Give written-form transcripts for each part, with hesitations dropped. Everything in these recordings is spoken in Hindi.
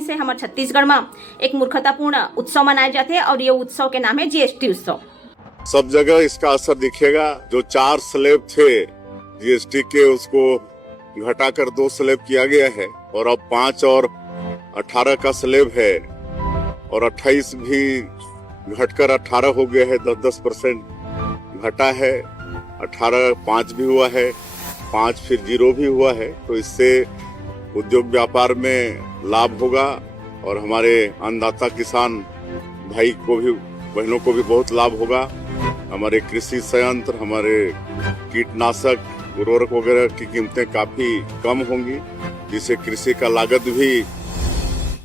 दिन से हमारे छत्तीसगढ़ में एक मूर्खतापूर्ण उत्सव मनाए जाते हैं और ये उत्सव के नाम है जीएसटी उत्सव। सब जगह इसका असर दिखेगा। जो 4 स्लैब थे जीएसटी के, उसको घटाकर 2 स्लैब किया गया है और अब 5 और 18 का स्लैब है और 28 भी घटकर 18 हो गया है। 10% घटा है। 18 5 भी हुआ है, 5 फिर 0 भी हुआ है। तो इससे उद्योग व्यापार में लाभ होगा और हमारे अन्नदाता किसान भाई को भी, बहनों को भी बहुत लाभ होगा। हमारे कृषि संयंत्र, हमारे कीटनाशक उर्वरक वगैरह की कीमतें काफी कम होंगी, जिससे कृषि का लागत भी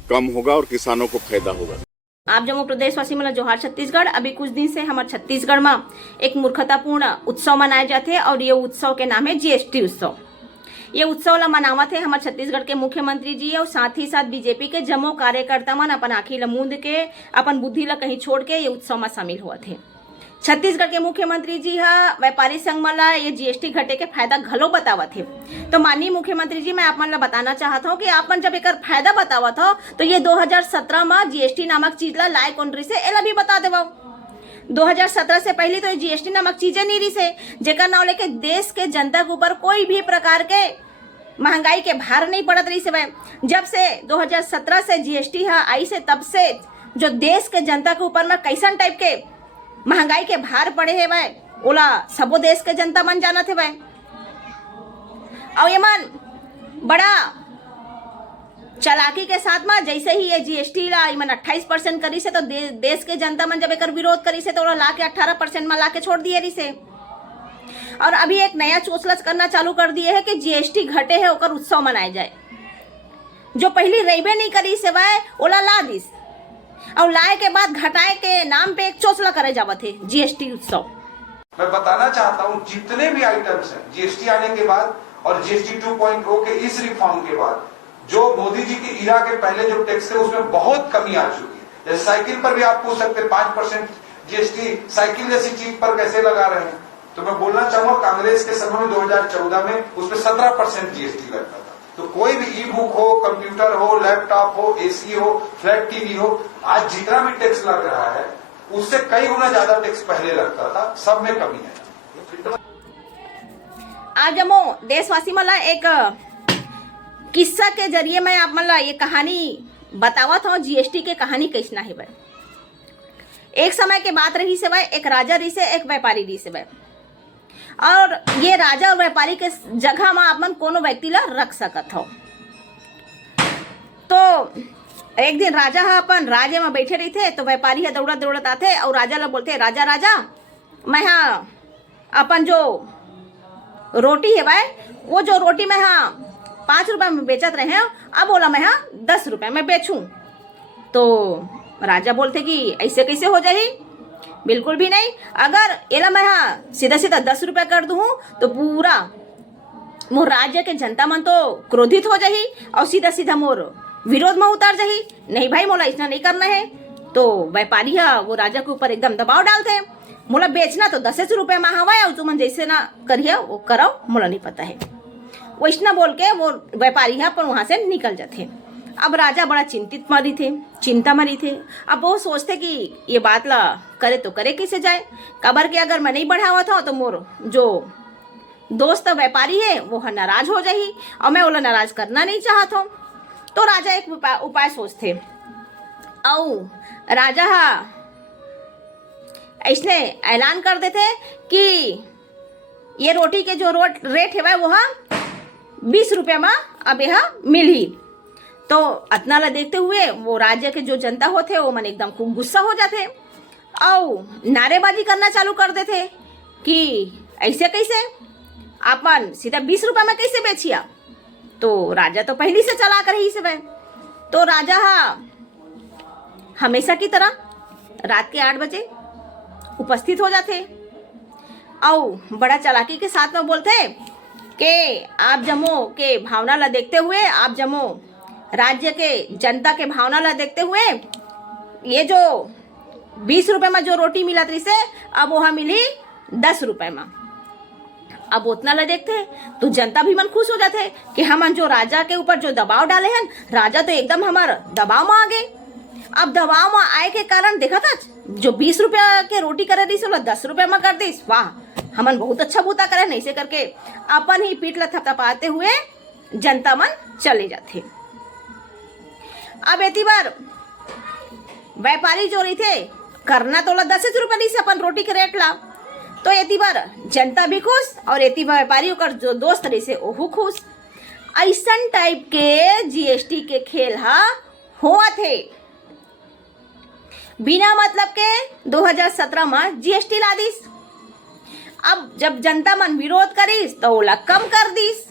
कम होगा और किसानों को फायदा होगा। आप जम्मू प्रदेशवासी मतलब जोहार छत्तीसगढ़। अभी कुछ दिन से हमारे छत्तीसगढ़ में एक मूर्खतापूर्ण उत्सव मनाए जाते हैं और ये उत्सव के नाम है जीएसटी उत्सव। ये उत्सव ला मनावत है हमारे छत्तीसगढ़ के मुख्यमंत्री जी और साथ ही साथ बीजेपी के जम्मू कार्यकर्ता मन अपन आँखी ला मूंद के, अपन बुद्धि ला कहीं छोड़ के ये उत्सव में शामिल हुआ थे। छत्तीसगढ़ के मुख्यमंत्री जी व्यापारी संघ मन ला ये जीएसटी घटे के फायदा घलो बतावत है। तो माननीय मुख्यमंत्री जी, मैं आप मन ला बताना चाहता हूँ कि आप मन जब एक फायदा बतावत हो तो ये 2017 में जीएसटी नामक चीज ला लाए कौन रही से एला भी बता देवा। 2017 से पहले तो ये जीएसटी नामक चीजें नहीं रही से, जेकर नाम लेके देश के जनता के ऊपर कोई भी प्रकार के महंगाई के भार नहीं पड़त रही से। जब से 2017 से जीएसटी आई से, तब से जो देश के जनता के ऊपर में कैसन टाइप के महंगाई के भार पड़े है वह ओला सबो देश के जनता मन जाना थे वह। और ये मन बड़ा चालाकी के साथ में जैसे ही ये जीएसटी ला मन 28% करी से, तो देश के जनता मन जब एक विरोध करी से तो ओला ला के 18% में ला के छोड़ दिए रही से। और अभी एक नया चोचलच करना चालू कर दिए है कि जीएसटी घटे है ओकर उत्सव मनाए जाए। जो पहली रेबे नहीं करी से वह ओला ला दिस और लाए के बाद घटाए के नाम पे एक चोचला करे जावत है जीएसटी उत्सव। मैं बताना चाहता हूँ जितने भी आइटम्स हैं जीएसटी आने के बाद और जीएसटी 2.0 के इस रिफॉर्म के बाद, जो मोदी जी की इरा के पहले जो टैक्स थे उसमें बहुत कमी आ चुकी है। जैसे साइकिल पर भी आप पूछ सकते हैं 5% जीएसटी साइकिल जैसी चीज पर कैसे लगा रहे हैं। तो मैं बोलना चाहूंगा कांग्रेस के समय में 2014 में उसमें 17% जीएसटी लगता था। तो कोई भी ई बुक हो, कंप्यूटर हो, लैपटॉप हो, एसी हो, फ्लैट टीवी हो, आज जितना भी टैक्स लग रहा है उससे कई गुना ज्यादा टैक्स पहले लगता था। सब में कमी है। आज हम देशवासी मला एक किस्सा के जरिए मैं आप मला ये कहानी बतावत हूँ जीएसटी के कहानी कैसना है भाई। एक समय के बात रही से भाई, एक राजा रही से, एक व्यापारी रही से भाई। और ये राजा और व्यापारी के जगह में आप मन कोनो व्यक्ति ला रख सकत हो। तो एक दिन राजा अपन राज्य में बैठे रही थे, तो व्यापारी दौड़त दौड़त आते और राजा ला बोलते, राजा राजा मैं अपन जो रोटी है भाई, वो जो रोटी मैं 5 रुपए में बेचत रहे, अब बोला मैं 10 रुपए में बेचूं। तो राजा बोलते कि ऐसे कैसे हो जाए, बिल्कुल भी नहीं। अगर एला मैं सीधा सीधा 10 रुपया कर दूं तो पूरा मोर राज्य के जनता मन तो क्रोधित हो जाही और सीधा सीधा मोर विरोध में उतर जाही। नहीं भाई, मोला इतना नहीं करना है। तो व्यापारी वो राजा के ऊपर एकदम दबाव डालते, मोला बेचना तो 10 रुपये में हवा और तुम जैसे ना करिए वो करो, मोला नहीं पता है। वो इतना बोल के वो व्यापारी पर वहां से निकल जाते। अब राजा बड़ा चिंता मरी थे। अब वो सोचते कि ये बात ला करे तो करे कैसे जाए, कबर के अगर मैं नहीं बढ़ावा था तो मोर जो दोस्त व्यापारी है वो नाराज हो जाही और मैं वो नाराज करना नहीं चाहता हूँ। तो राजा एक उपाय सोचते और राजा इसने ऐलान कर देते कि ये रोटी के जो रेट है वो 20 रुपये में अब यह मिल ही। तो अतना ला देखते हुए वो राज्य के जो जनता होते वो मन एकदम खूब गुस्सा हो जाते और नारेबाजी करना चालू कर देते कि ऐसे कैसे आप मन सीधा 20 रुपये में कैसे बेचिया। तो राजा तो पहली से चला कर ही से वह। तो राजा हमेशा की तरह रात के 8 बजे उपस्थित हो जाते और बड़ा चालाकी के साथ में बोलते कि आप जम्मू के भावना ला देखते हुए, आप जम्मू राज्य के जनता के भावना ला देखते हुए, ये जो 20 रुपये में जो रोटी मिला थी से अब वहाँ मिली 10 रुपये में। अब उतना ला देखते तो जनता भी मन खुश हो जाते कि हमन जो राजा के ऊपर जो दबाव डाले हैं, राजा तो एकदम हमार दबाव में आ गए। अब दबाव में आए के कारण देखा था जो 20 रुपया के रोटी करे रही 10 रुपया में कर दी। वाह, हमन बहुत अच्छा बूता करे, नहीं से करके अपन ही पीठ ला थपथपाते हुए जनता मन चले जाते। अब एती बार व्यापारी जो रही थे करना तो 10 रुपया दी से अपन रोटी के रेट ला, तो एती बार जनता भी खुश और एती व्यापारी ओकर जो दोस्त रही से ओहू खुश। ऐसन टाइप के जीएसटी के खेल हा हुआ थे। बिना मतलब के 2017 में जीएसटी ला दीस। अब जब जनता मन विरोध करीस तो ओला कम कर दीस।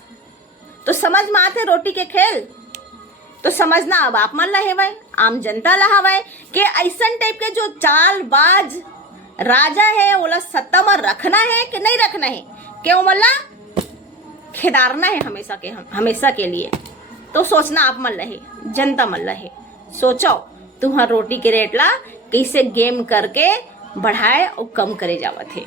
तो समझ में आते रोटी के खेल। तो समझना अब आप मन ला हेवय, आम जनता ला हवय कि ऐसन टाइप के जो चालबाज राजा है ओला सत्ता में रखना है कि नहीं रखना है, क्यों मल्ला खिदारना है हमेशा के लिए। तो सोचना आप मन लहे, जनता मन लहे, सोचो तुम्हार रोटी के रेट ला कैसे गेम करके बढ़ाए और कम करे जावत है।